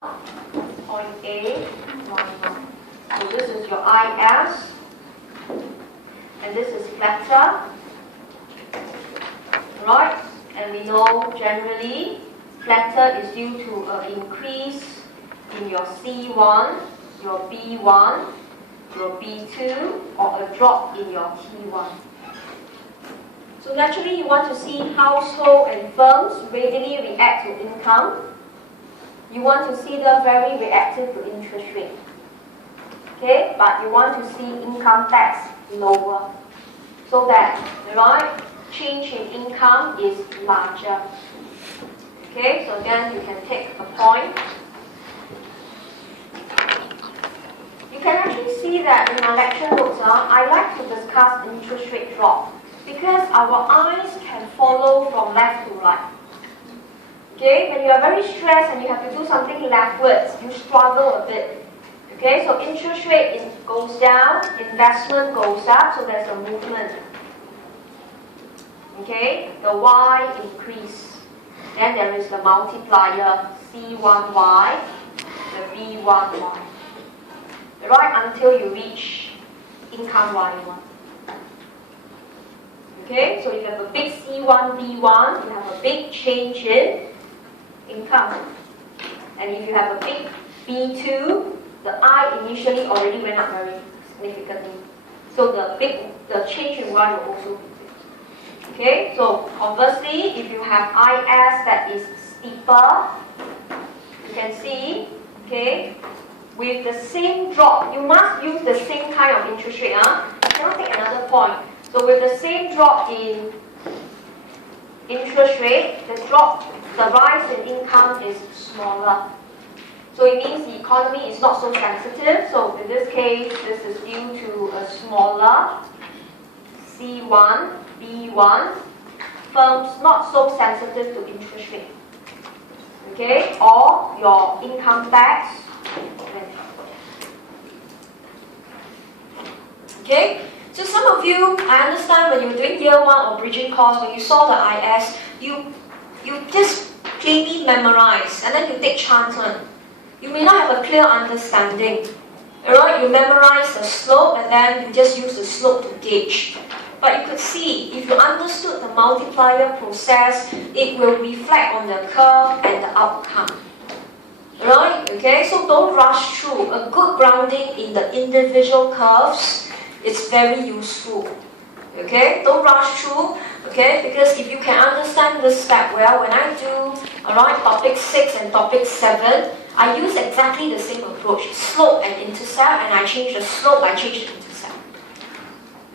point A, 1, 1. So this is your IS, and this is flatter, right? And we know generally flatter is due to an increase in your C1, your B1, your B2, or a drop in your T1. So naturally you want to see household and firms readily react to income. You want to see them very reactive to interest rate. Okay, but you want to see income tax lower so that the right change in income is larger. Okay, so again you can take a point. You can actually see that in my lecture notes, I like to discuss interest rate drop because our eyes can follow from left to right. Okay, when you are very stressed and you have to do something leftwards, you struggle a bit. Okay, so interest rate goes down, investment goes up, so there's a movement. Okay, the Y increase. Then there is the multiplier C1Y, the B1Y. Right until you reach income Y1. Okay, so you have a big C1, B1, you have a big change in income. And if you have a big B2, the I initially already went up very significantly. So the change in Y will also be big. Okay, so conversely, if you have IS that is steeper, you can see, okay, with the same drop, you must use the same kind of interest rate. You cannot take another point. So with the same drop in interest rate, the rise in income is smaller. So it means the economy is not so sensitive. So in this case, this is due to a smaller C1, B1, firms not so sensitive to interest rate. Okay, or your income tax. Okay, so some of you, I understand when you were doing year 1 or bridging course, when you saw the IS, you just plainly memorize and then you take chance on. You may not have a clear understanding. Alright, you memorize the slope and then you just use the slope to gauge. But you could see, if you understood the multiplier process, it will reflect on the curve and the outcome. Right? Okay, so don't rush through. A good grounding in the individual curves is very useful. Okay, don't rush through. Okay, because if you can understand this step well, when I do topic 6 and topic 7, I use exactly the same approach, slope and intercept, and I change the slope, I change the intercept.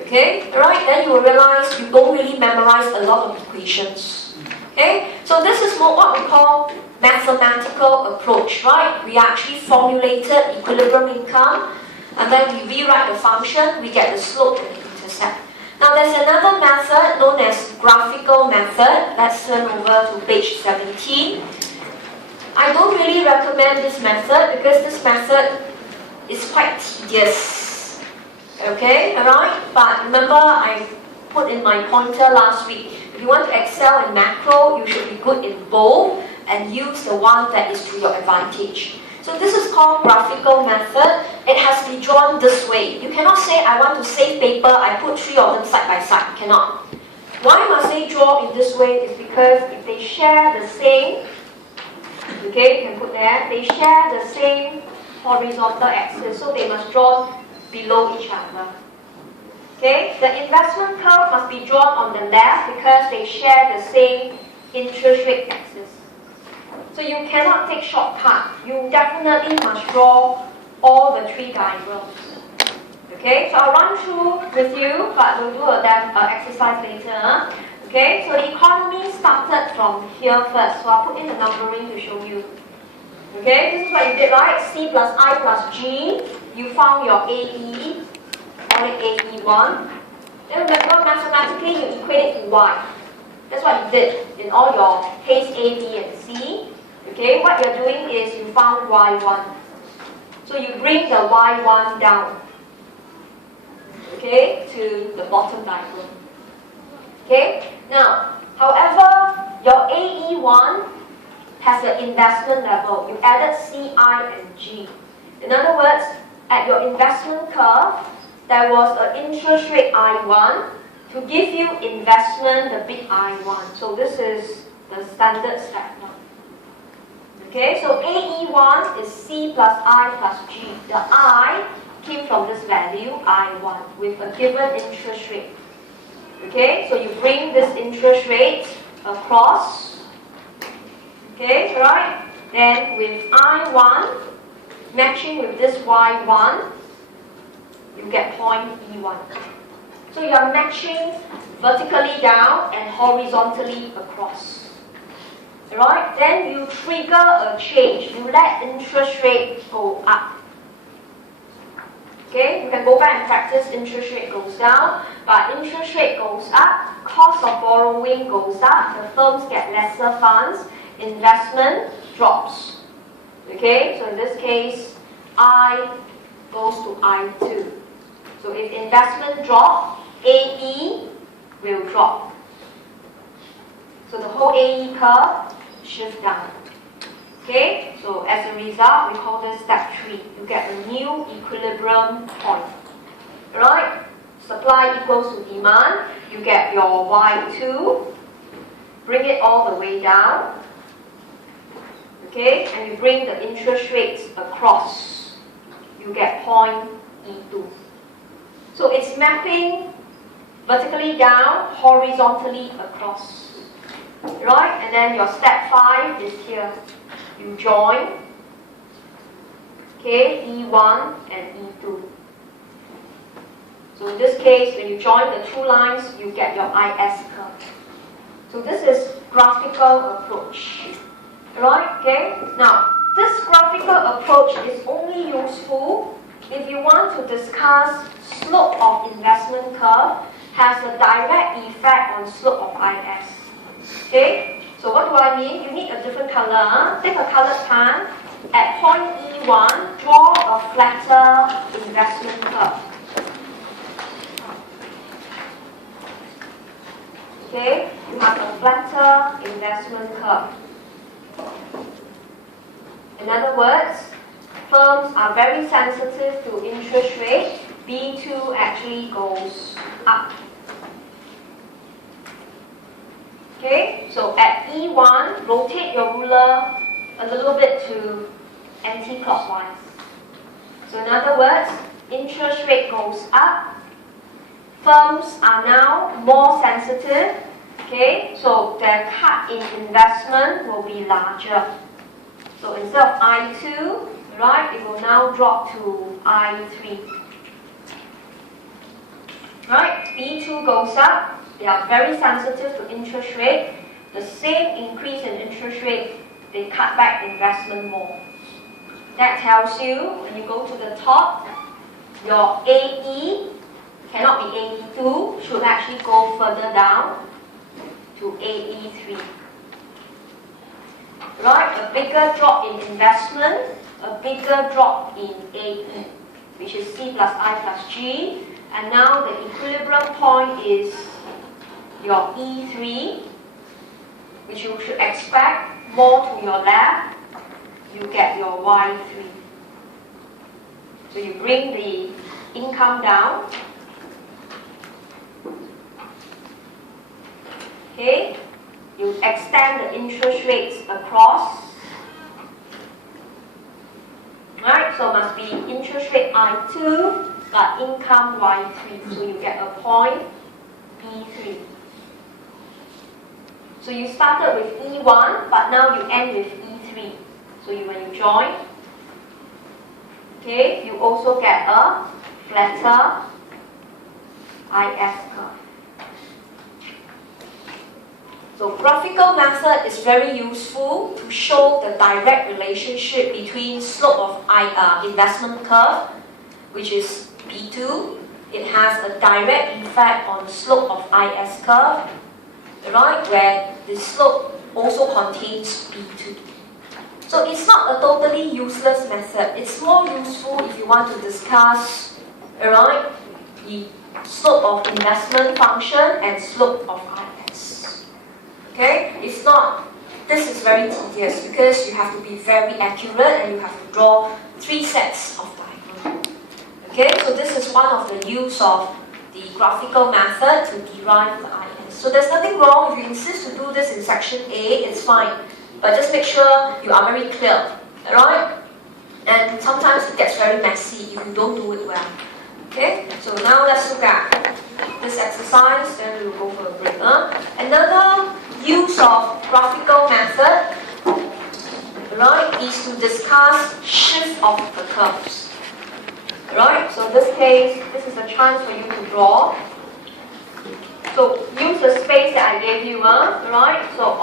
Okay, right? Then you will realize you don't really memorize a lot of equations. Okay, so this is more what we call mathematical approach, right? We actually formulated equilibrium income, and then we rewrite the function, we get the slope and the intercept. Now there's another method known as graphical method. Let's turn over to page 17. I don't really recommend this method because this method is quite tedious. Okay, alright? But remember I put in my pointer last week. If you want to excel in macro, you should be good in both and use the one that is to your advantage. So this is called graphical method. It has to be drawn this way. You cannot say, I want to save paper, I put 3 of them side by side. You cannot. Why must they draw in this way is because if they share the same, okay, you can put there, they share the same horizontal axis, so they must draw below each other. Okay, the investment curve must be drawn on the left because they share the same interest rate axis. So you cannot take shortcut. You definitely must draw all the 3 diagrams. Okay, so I'll run through with you, but we'll do an exercise later. Okay, so the economy started from here first. So I'll put in the numbering to show you. Okay, this is what you did, right? C plus I plus G. You found your AE, call it AE1. Then remember, mathematically you equate it to Y. That's what you did in all your case A, B, and C. Okay, what you're doing is you found Y1. So you bring the Y1 down, okay, to the bottom diagram. Okay, now, however, your AE1 has the investment level. You added C, I, and G. In other words, at your investment curve, there was an interest rate I1 to give you investment, the big I1. So this is the standard step 1. Okay, so AE1 is C plus I plus G. The I came from this value, I1, with a given interest rate. Okay, so you bring this interest rate across. Okay, right? Then with I1, matching with this Y1, you get point E1. So you are matching vertically down and horizontally across. Right? Then you trigger a change. You let interest rate go up. Okay? You can go back and practice interest rate goes down, but interest rate goes up, cost of borrowing goes up, the firms get lesser funds, investment drops. Okay? So in this case, I goes to I2. So if investment drop, AE will drop. So the whole AE curve shift down. Okay, so as a result, we call this step 3. You get a new equilibrium point. Right? Supply equals to demand. You get your Y2. Bring it all the way down. Okay, and you bring the interest rates across. You get point E2. So it's mapping vertically down, horizontally across. Right? And then your step 5 is here. You join, okay, E1 and E2. So in this case, when you join the two lines, you get your IS curve. So this is graphical approach. Right? Okay? Now, this graphical approach is only useful if you want to discuss slope of investment curve has a direct effect on slope of IS. Okay? So what do I mean? You need a different color. Take a colored pen. At point E1, draw a flatter investment curve. Okay? You have a flatter investment curve. In other words, firms are very sensitive to interest rate. B2 actually goes up. Okay, so at E1, rotate your ruler a little bit to anti-clockwise. So in other words, interest rate goes up. Firms are now more sensitive. Okay, so their cut in investment will be larger. So instead of I2, right, it will now drop to I3. Right, B2 goes up. They are very sensitive to interest rate. The same increase in interest rate, they cut back investment more. That tells you, when you go to the top, your AE cannot be AE2, should actually go further down to AE3. Right, a bigger drop in investment, a bigger drop in AE, which is C plus I plus G. And now the equilibrium point is your E3, which you should expect more to your left, you get your Y3. So you bring the income down. Okay, you extend the interest rates across. Right, so must be interest rate I2, but income Y3. So you get a point E3. So you started with E1, but now you end with E3. So when you join, okay, you also get a flatter IS curve. So graphical method is very useful to show the direct relationship between slope of investment curve, which is B2. It has a direct effect on the slope of IS curve, right, where the slope also contains B2. So it's not a totally useless method. It's more useful if you want to discuss, right, the slope of investment function and slope of IS. Okay, it's not this is very tedious because you have to be very accurate and you have to draw 3 sets of diagrams. Okay, so this is one of the use of the graphical method to derive the IS. So there's nothing wrong if you insist to do this in section A, it's fine. But just make sure you are very clear, alright? And sometimes it gets very messy if you don't do it well. Okay, so now let's look at this exercise, then we'll go for a break. Another use of graphical method, right, is to discuss shift of the curves. Right, so in this case, this is a chance for you to draw. So use the space that I gave you, right? So